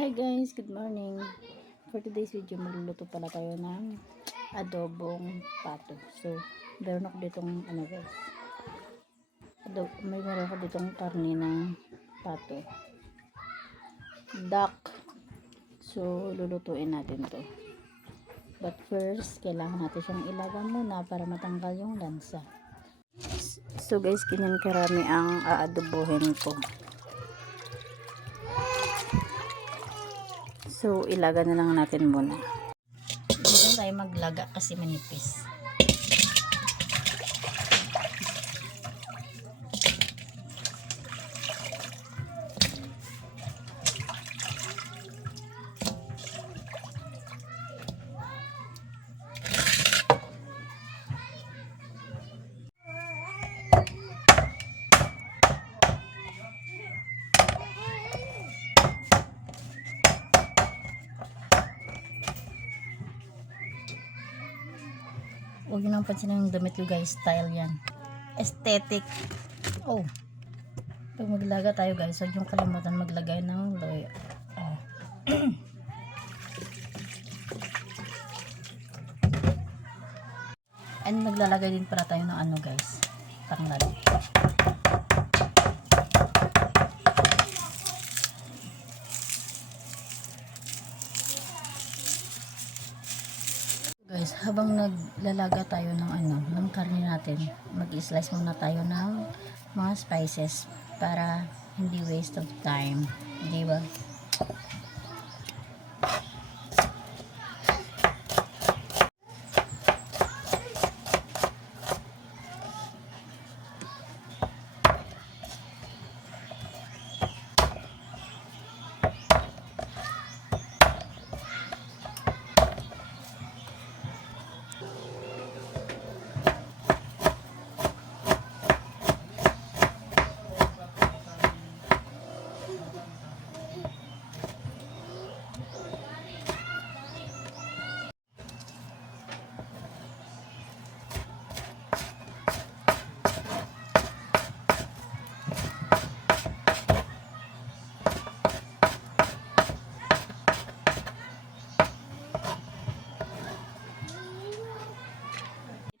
Hi guys, good morning. For today's video, magluluto pala tayo ng adobong pato. So, meron ako ditong guys. Meron ako ditong karne ng pato. Duck. So, lulutuin natin to. But first, kailangan natin siyang ilaga muna para matanggal yung lansa. So guys, ganyan karami ang aadobohin ko. So, ilaga na lang natin muna. Dito tayo maglaga kasi manipis. Huwag nyo nang pansinin yung damit ko guys, style yan. Aesthetic. Oh. Pag maglaga tayo guys, huwag yung kalimutan maglagay ng loy. And maglalagay din para tayo ng ano guys, tanglad. Guys, habang naglalaga tayo ng karne natin, mag-slice muna tayo ng mga spices para hindi waste of time, di ba?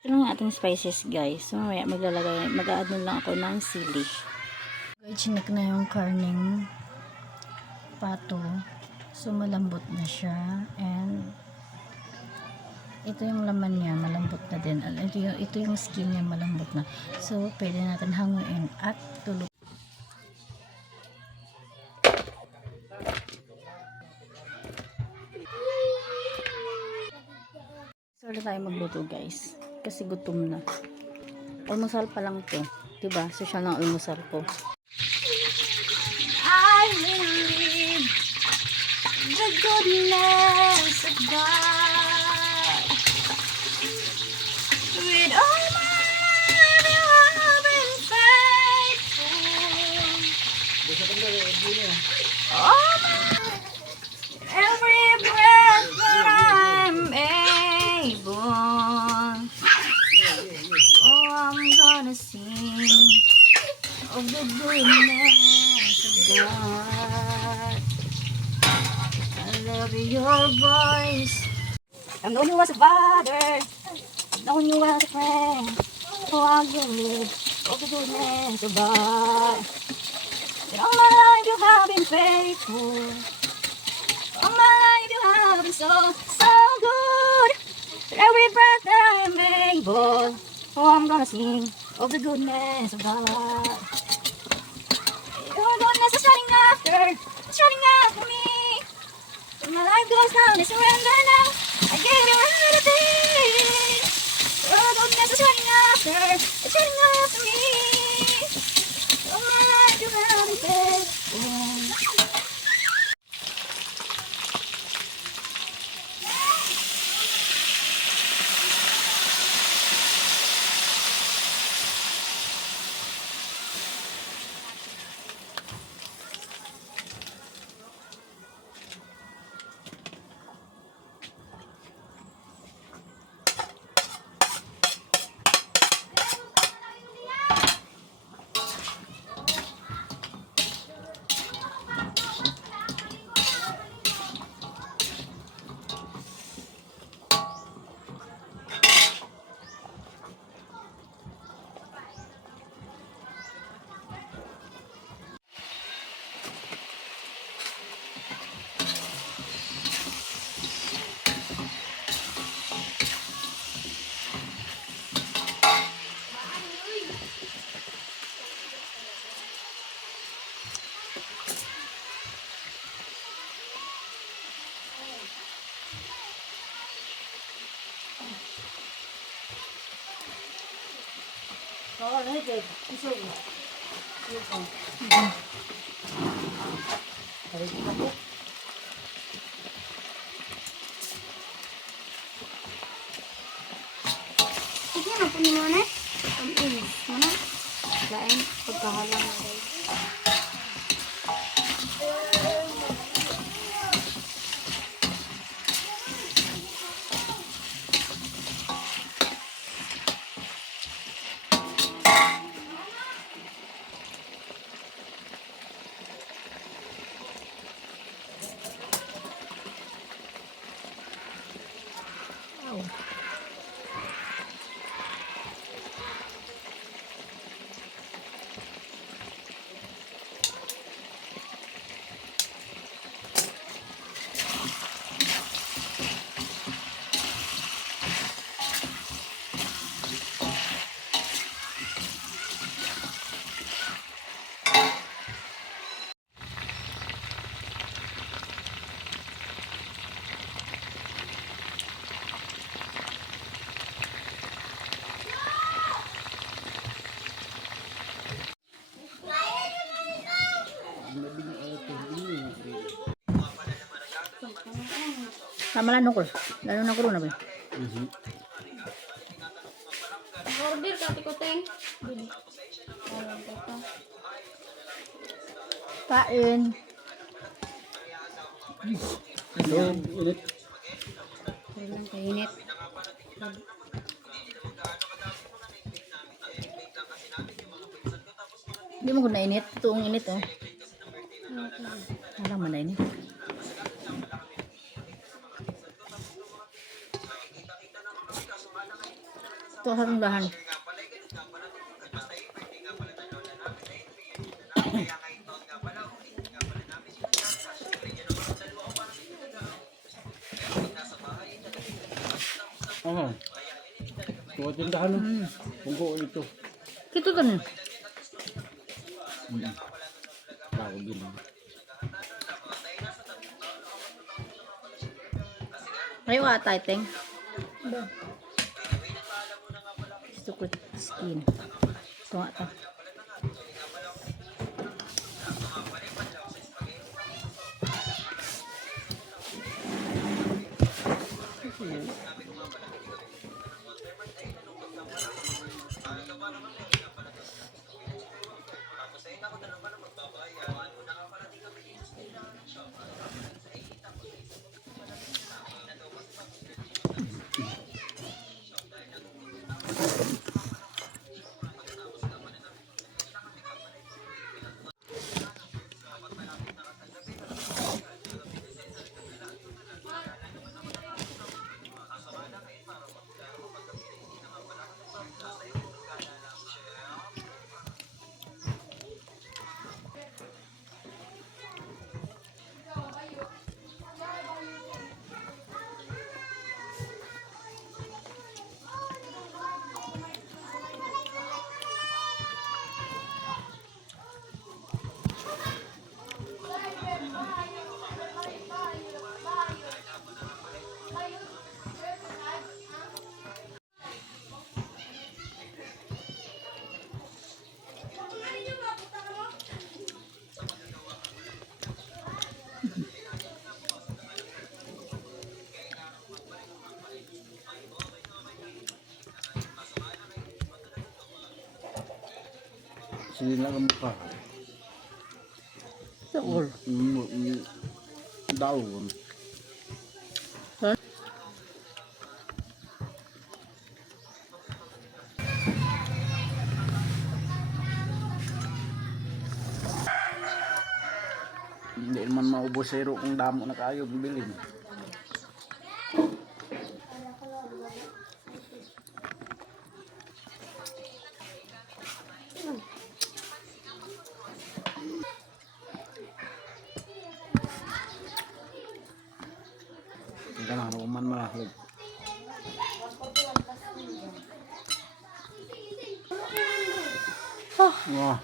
Ito lang ang ating spices guys. So mamaya mag-a-add lang ako ng sili. Guys, chinek na yung karning pato. So malambot na siya. And ito yung laman niya, malambot na din. Ito yung skin niya, malambot na. So pwede natin hanguin at tulog. So tayo magluto guys. Kasi gutom na. Almusal pa lang to. Diba? Social ng almusal ko. I believe the goodness of God. With all my life you have been faithful. All my every breath that I'm able. Oh, I'm gonna sing of the goodness of God. I love your voice. I've known you as a father. I've known you as a friend. Oh, I'll give of the goodness of God. In all my life you have been faithful. All my life you have been so, so good. With every breath that I'm able. Oh, I'm gonna sing of the goodness of God. Your goodness is running after me. When my life goes down, I surrender now. I give you everything. Your goodness is running after me. All my life you have been faithful. Kawal na higit. Isog. Isog. Tarik ka po. Sige na po ni Mona. Pag-inis. Mana? Gain. Pagkahalang na rin. Sama lang nukul. Lalo na kulo na ba? Order ka, Tikoteng. Walang kota. Kain. Walang kainit. Hindi mo ko nainit. Tuong init oh. Alam mo na init. Ito harong dahan. Aha. Tuwa tindahan mo. Punggo ito. Kito kan. Ako din. Ayo ata iteng. Gusto ko skin. Ito nga ito. Sini lang ang mukha. Sakol. Daw. Hindi naman maubos zero kung damo na kayo bilhin. Hindi na naman malahig. Wah.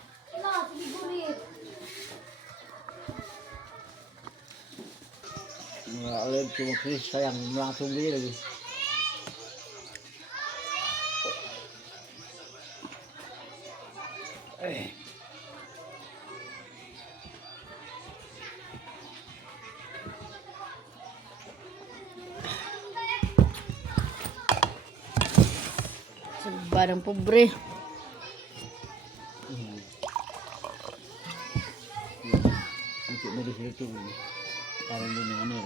Alam ko Chris sayang langsung beli lagi. Ay. Sa barang pobre. Untuk medis itu. Parang din yung ano.